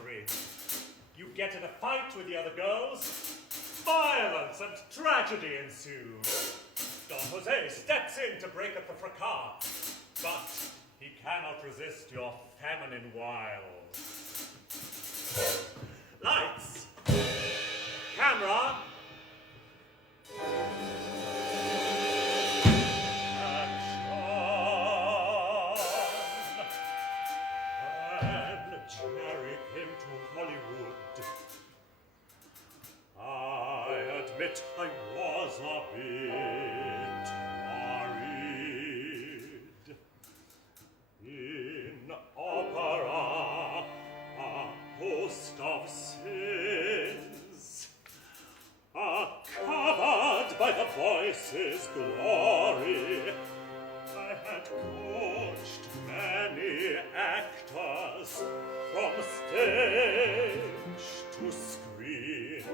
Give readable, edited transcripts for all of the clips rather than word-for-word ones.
factory. You get in a fight with the other girls. Violence and tragedy ensue. Don Jose steps in to break up the fracas, but he cannot resist your feminine wiles. Lights! Camera! Jerry came to Hollywood. I admit I was a bit worried. In opera, a host of sins are covered by the voice's glory. I had coached many actors from stage to screen,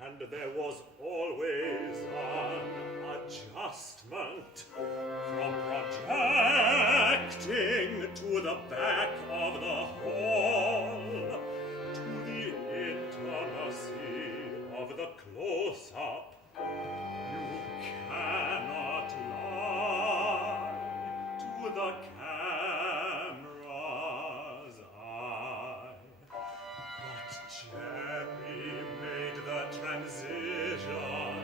and there was always an adjustment from projecting to the back of the hall to the intimacy of the close-up. You cannot lie to the camera's eye. But Jerry made the transition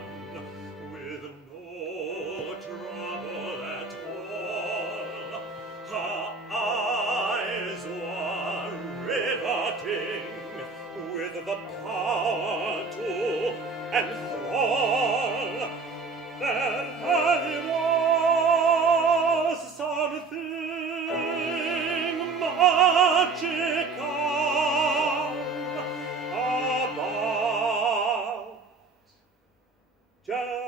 with no trouble at all. Her eyes were riveting with the power to enthrall. There really was something magical about Jerry.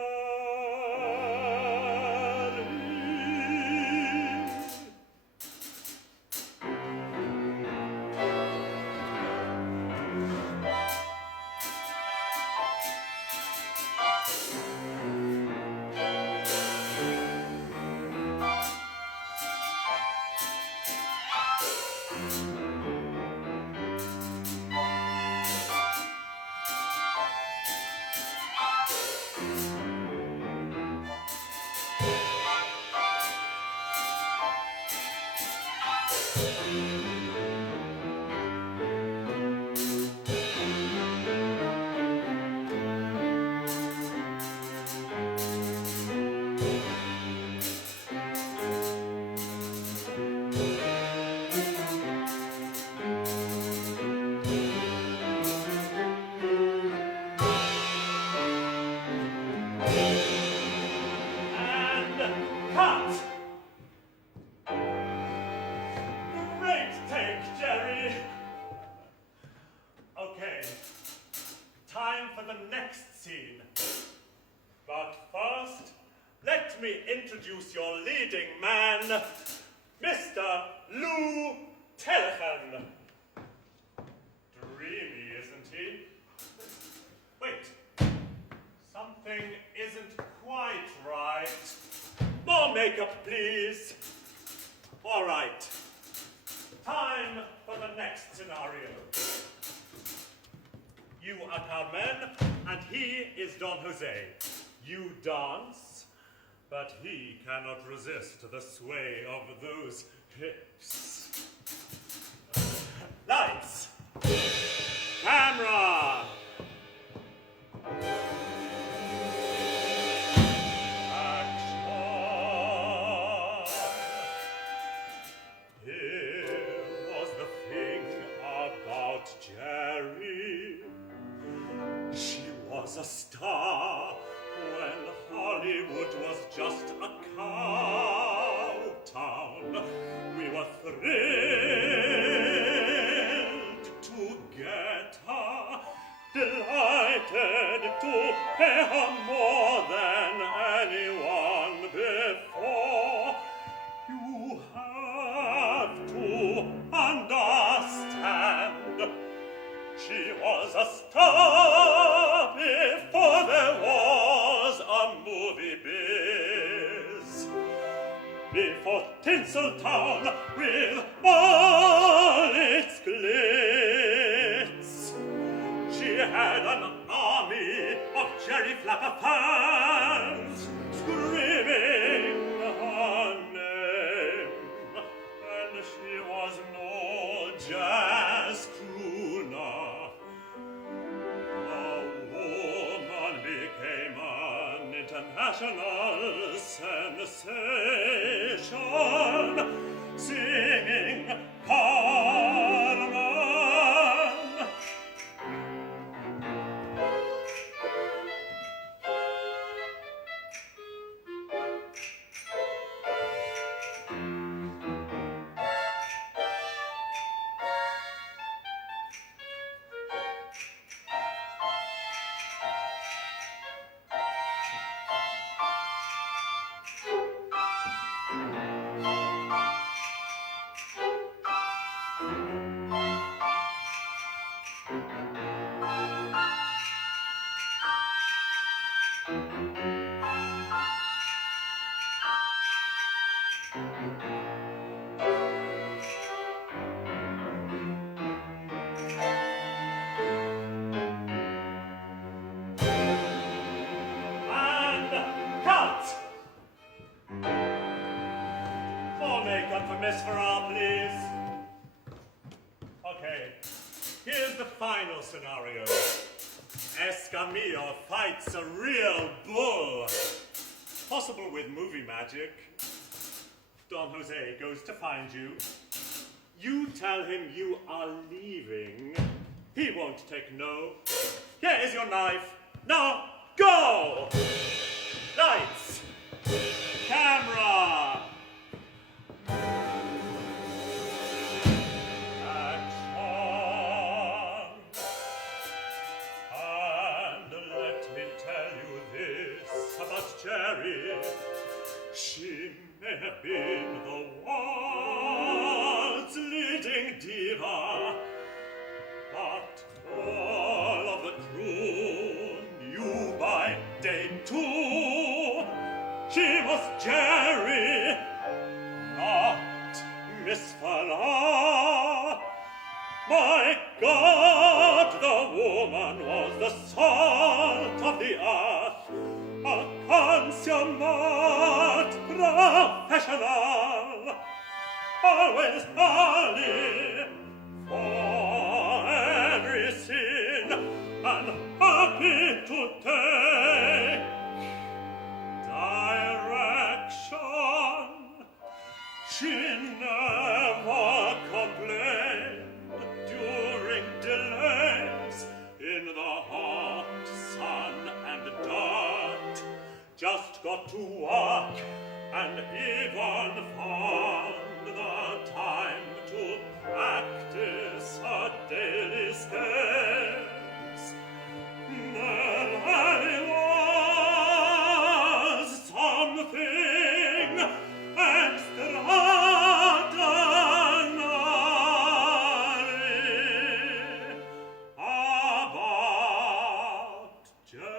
Introduce your leading man, Mr. Lou Telechen. Dreamy, isn't he? Wait, something isn't quite right. More makeup, please. All right. Time for the next scenario. You are Carmen, and he is Don Jose. You dance, but he cannot resist the sway of those hips. Lights! Camera! Action! Here was the thing about Jerry. She was a star when Hollywood was just a cow town. We were thrilled to get her, delighted to pay her more than anyone before. You have to understand, she was a star before there was a movie biz. Before Tinseltown with all its glitter. had an army of Jerry Flapper fans screaming her name, and she was no jazz crooner. The woman became an international sensation, singing Carmen. Miss Farrar, please. Okay, here's the final scenario. Escamillo fights a real bull. Possible with movie magic. Don Jose goes to find you. You tell him you are leaving. He won't take no. Here is your knife. Now, go! Lights! Camera! Jerry, she may have been the world's leading diva, but all of the crew knew by day two she was Jerry, not Miss Farrar. My God, the woman was the salt of the earth, a consummate professional, always early for every sin, and happy to take direction. She never complained during delays in the hot sun and dirt. Just got to work and even found the time to practice her daily scales. There was something extraordinary about Jerry.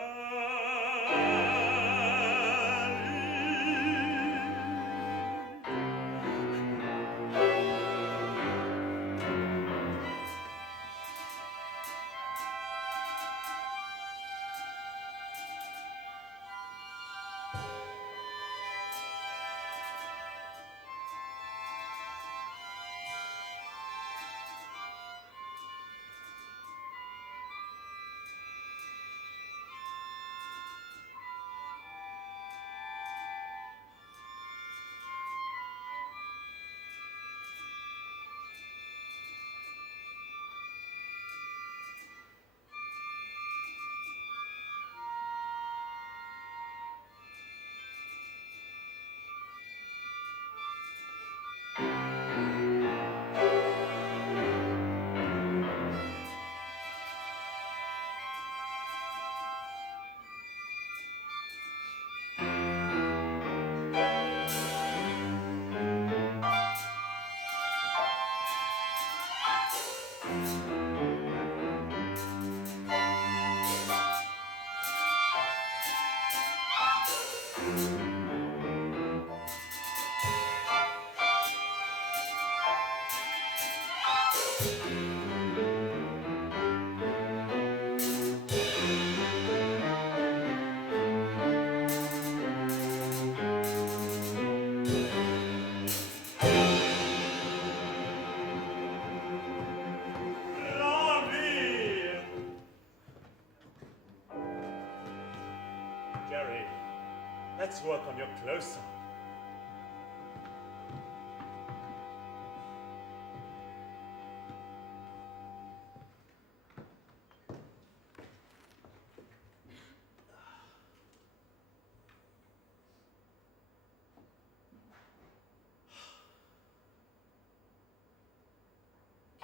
Let's work on your close-up.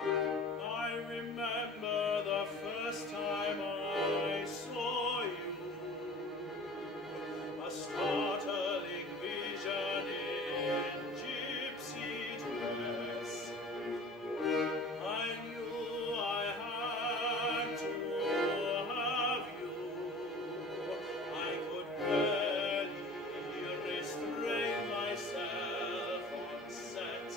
I remember the first time I saw you, a startling vision in gypsy dress. I knew I had to have you. I could barely restrain myself on set.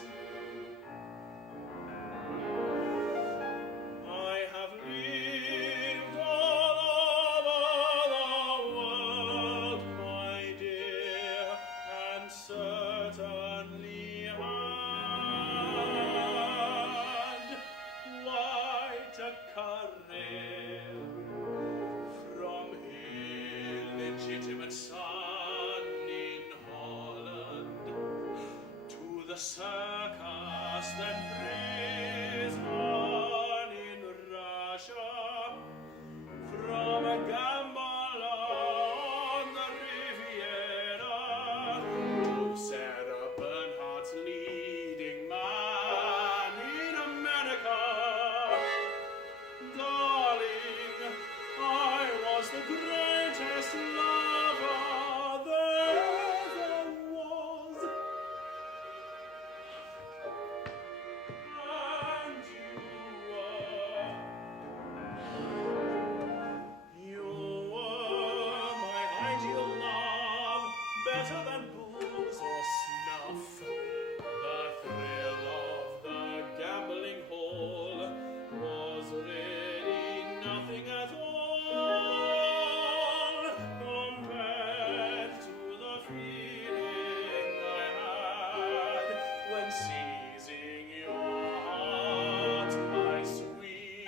I have lived all over the world, my dear, and certainly had quite a career. From illegitimate son in Holland to the circus, then prison in Russia, from a gambler on the Riviera to Sarah Bernhardt's leading man in America. Darling, I was the greatest lover there ever was. And you were my ideal love, better than booze or snuff. The thrill of the gambling hall was really nothing at all compared to the feeling I had when seizing your heart, my sweet.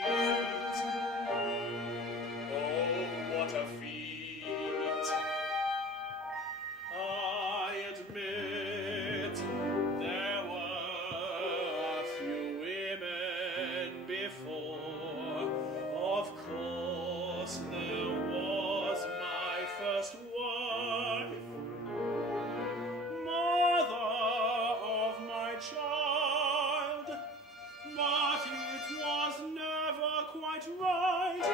Oh, what a feat! I admit there were a few women before. Of course, there was my first wife, mother of my child, but it was never quite right. I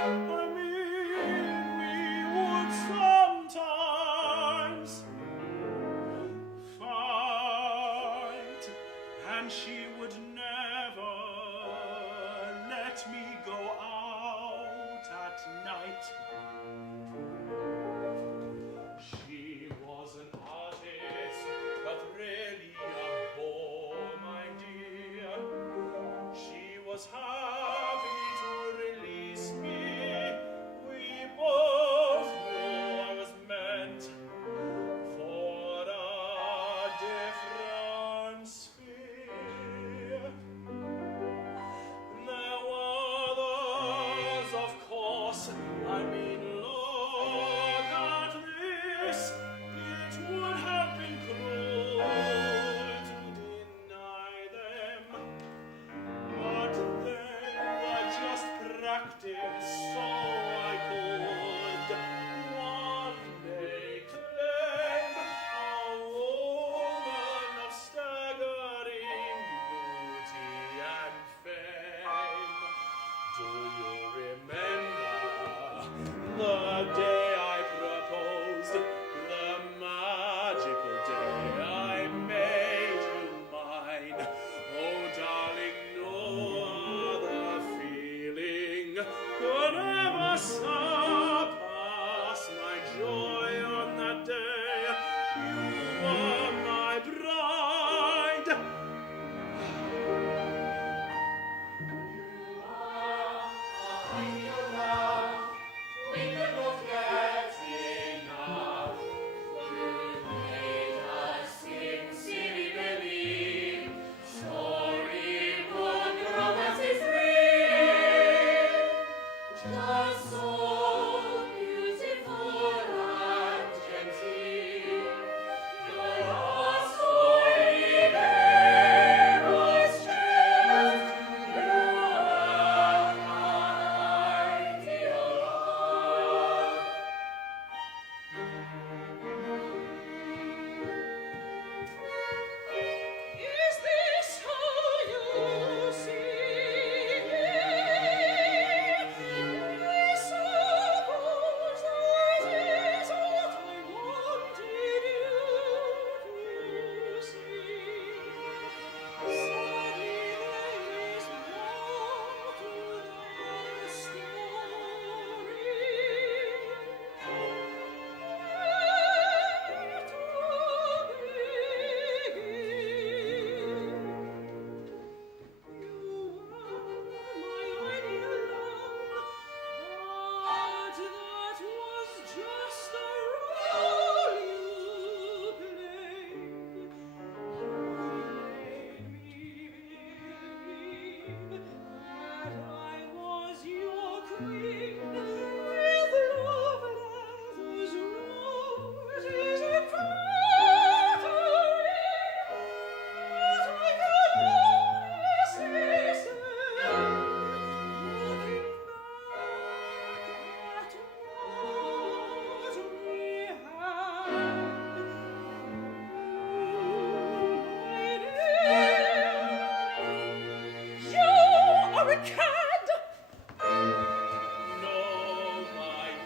mean, we would sometimes fight, and she would never let me go out at night. She was an artist, but really a bore, my dear. She was happy to release me. We both knew I was meant for a different sphere. There were others, of course. I mean, look at this. It would have been cruel to deny them, but they were just practice, so I could one day claim a woman of staggering beauty and fame. Do you remember the day I proposed, the magical day I made you mine? Oh, darling, no other feeling could ever surpass my joy on that day. You were my bride. You are our ideal love. We could both get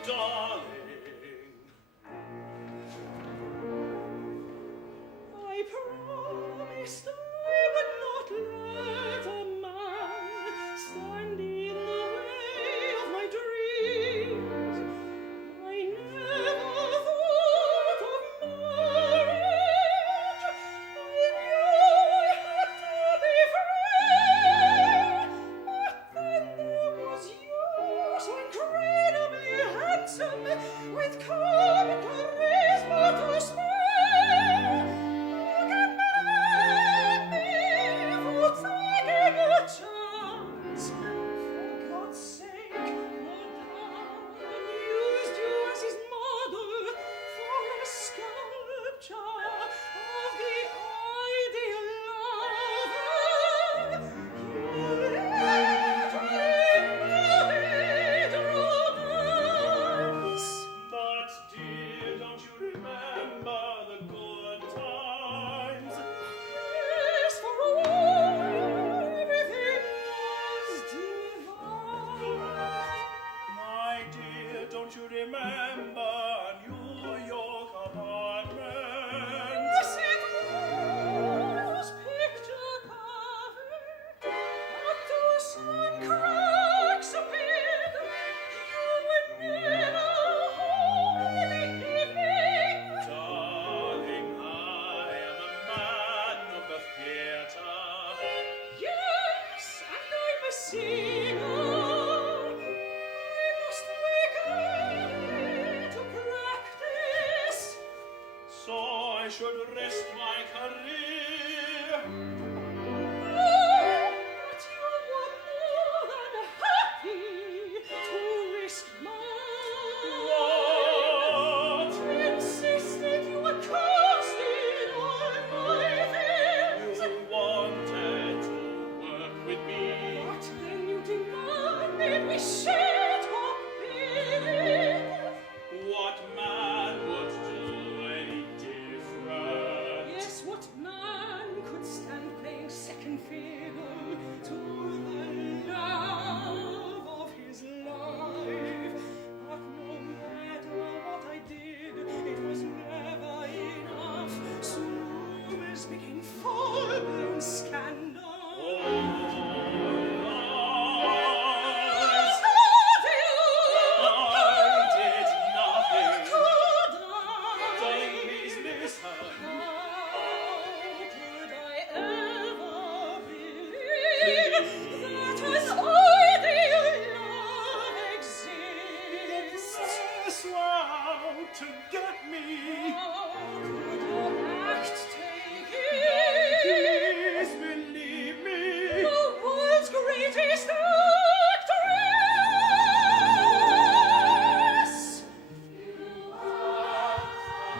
darling. I promised I would not let a man stand in the way of my dreams. I never thought of marriage. I knew I had to be free. But then there was you, so incredibly handsome, with common charisma to spare. Chance. For God's sake, Madame used you as his model for a sculpture of the ideal lover. You literally married romance. But dear, don't you remember the good times? Yes, for a while everything was divine. My dear, don't you remember New York apartment? Yes, it was picture perfect. Until some cracks appeared, you were never home in the evening. Darling, I am a man of the theatre. Yes, and I'm a singer. I must make it to practice, so I should risk my career. Oh, but you were more than happy to risk mine. What? Insisted you were casting all my fears. You wanted to work with me. But then you demanded we should talk big. What man would do any different? Yes, what man could stand playing second fiddle to the love of his life? But no matter what I did, it was never enough. Soon rumors became full-blown scandal. To get me. How could your act take it? Please believe me. The world's greatest actress. You are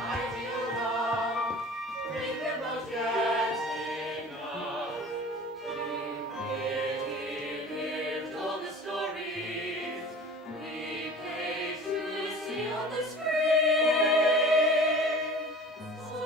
ideal love. We cannot get enough. We lived all the stories we paid to see on the screen. So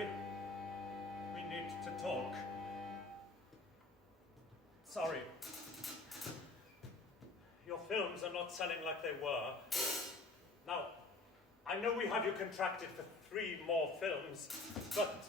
Mary. We need to talk. Sorry. Your films are not selling like they were. Now, I know we have you contracted for 3 more films, but...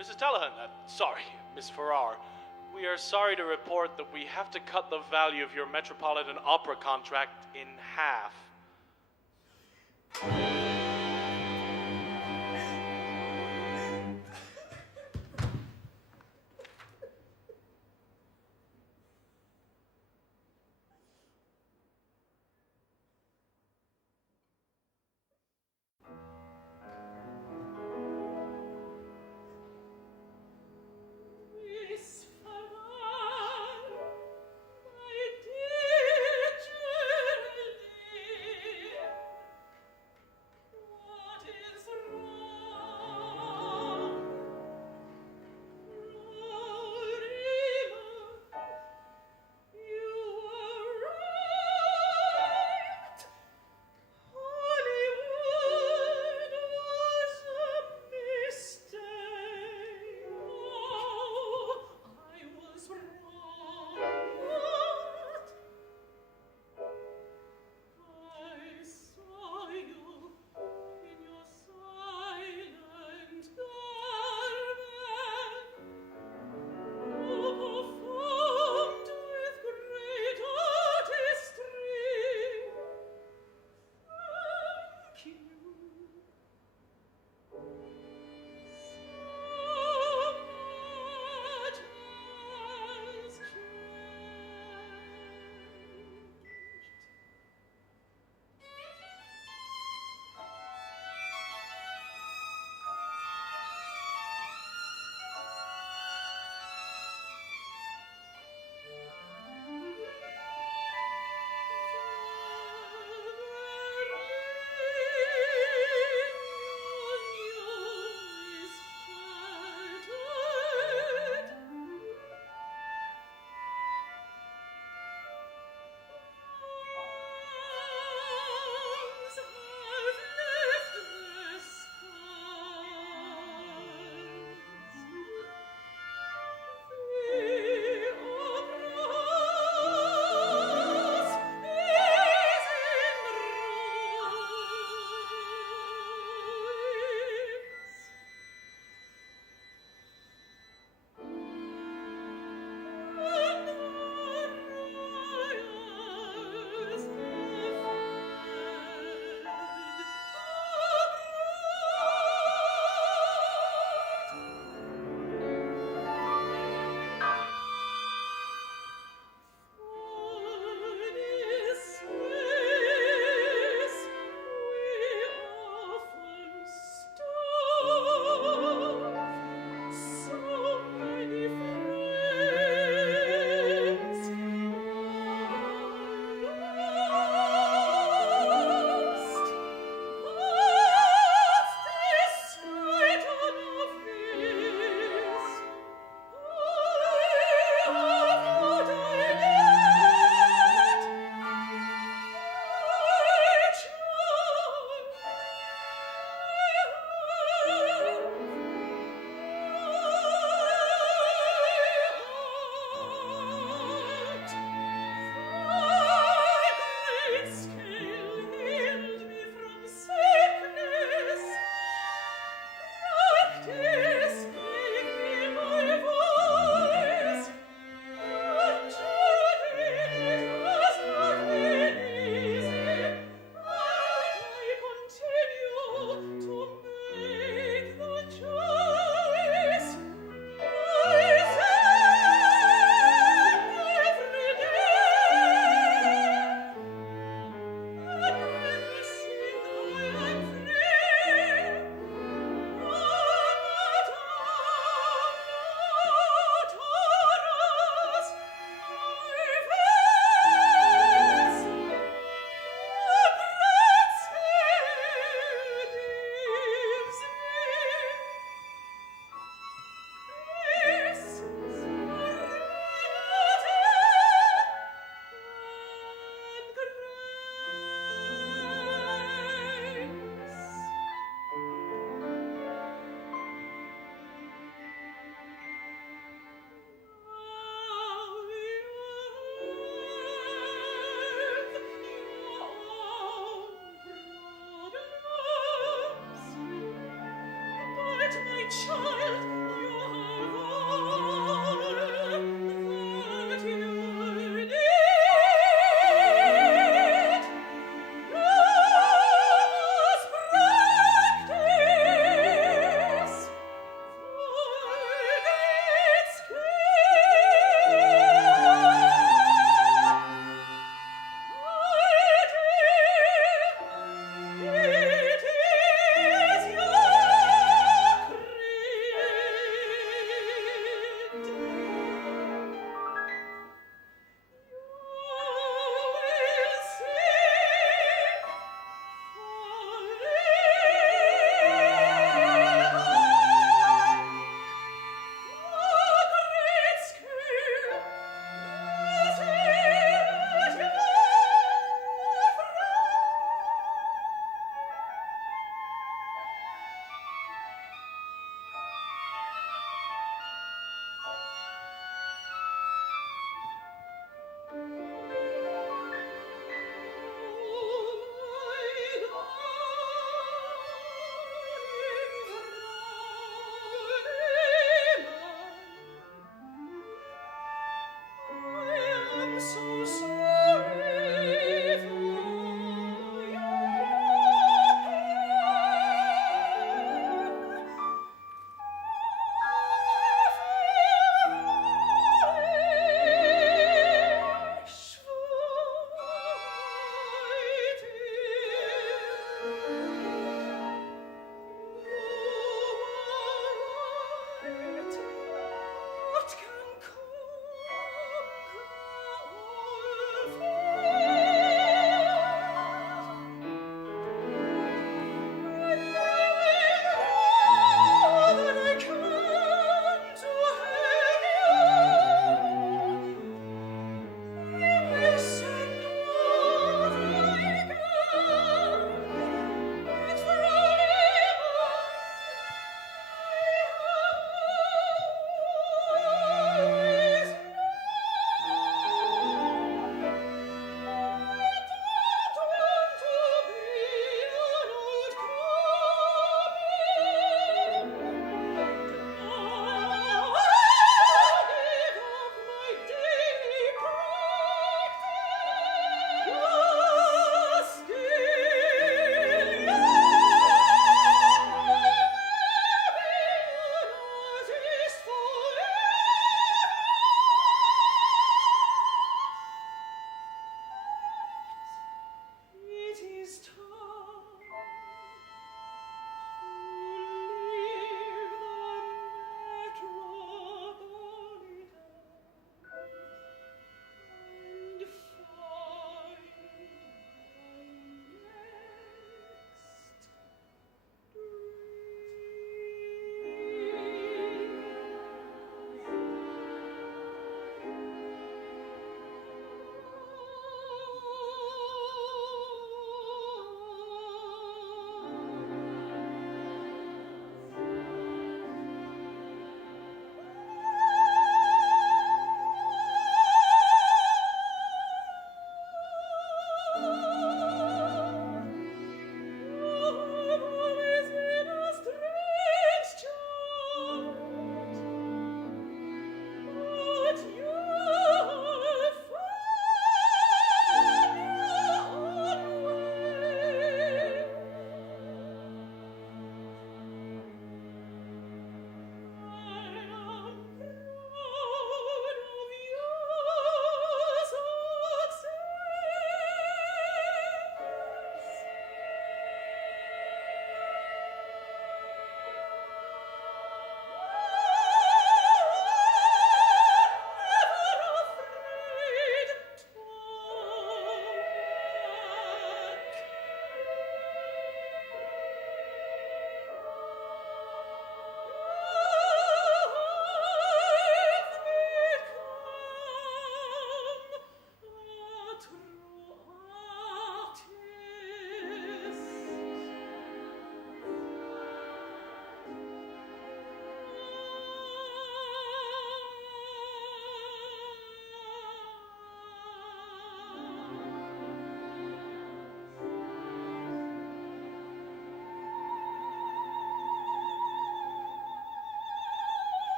Mrs. Tallahan, sorry, Miss Farrar. We are sorry to report that we have to cut the value of your Metropolitan Opera contract in half. Miss Farrar, my dear Julie. child, you have all that you need. Let us practice for its it is your creed.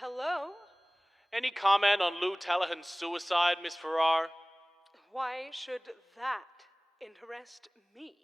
Hello? Any comment on Lou Tellahan's suicide, Miss Farrar? Why should that interest me?